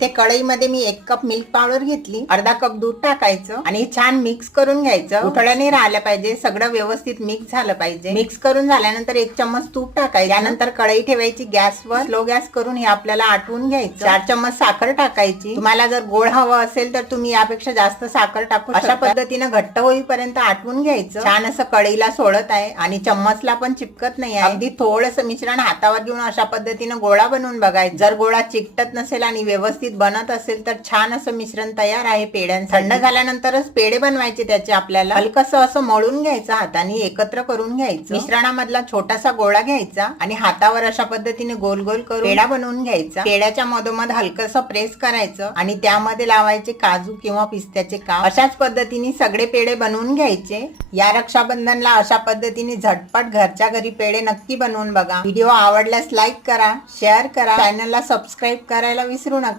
इथे कढईमध्ये मी एक कप मिल्क पावडर घेतली. अर्धा कप दूध टाकायचं आणि छान मिक्स करून घ्यायचं. उकळ्या नाही राहिल्या पाहिजे. सगळं व्यवस्थित मिक्स झालं पाहिजे. मिक्स करून झाल्यानंतर एक चम्मच तूप टाकायचं. त्यानंतर कढई ठेवायची गॅसवर. स्लो गॅस करून हे आपल्याला आटवून घ्यायचं. चार चम्मच साखर टाकायची. तुम्हाला जर गोड हवं असेल तर तुम्ही यापेक्षा जास्त साखर टाकू अशा पद्धतीनं घट्ट होईपर्यंत आटवून घ्यायचं. छान असं कढईला सोडत आहे आणि चम्मचला पण चिपकत नाही अगदी थोडंसं मिश्रण हातावर घेऊन अशा पद्धतीनं गोळा बनवून बघायचं. जर गोळा चिकटत नसेल आणि व्यवस्थित बनत असेल तर छान असं मिश्रण तयार आहे पेड्यांचं थंड झाल्यानंतरच पेढे बनवायचे त्याचे आपल्याला. हलकस असं मळून घ्यायचं हाताने एकत्र करून घ्यायचं. मिश्रणामधला छोटासा गोळा घ्यायचा आणि हातावर अशा पद्धतीने गोल गोल करून पेढा बनवून घ्यायचा. पेड्याच्या मधोमध हलकस प्रेस करायचं आणि त्यामध्ये लावायचे काजू किंवा पिस्त्याचे काप. अशाच पद्धतीने सगळे पेढे बनवून घ्यायचे. या रक्षाबंधनला अशा पद्धतीने झटपट घरच्या घरी पेढे नक्की बनवून बघा. व्हिडिओ आवडल्यास लाईक करा शेअर करा. चॅनलला सबस्क्राईब करायला विसरू नका.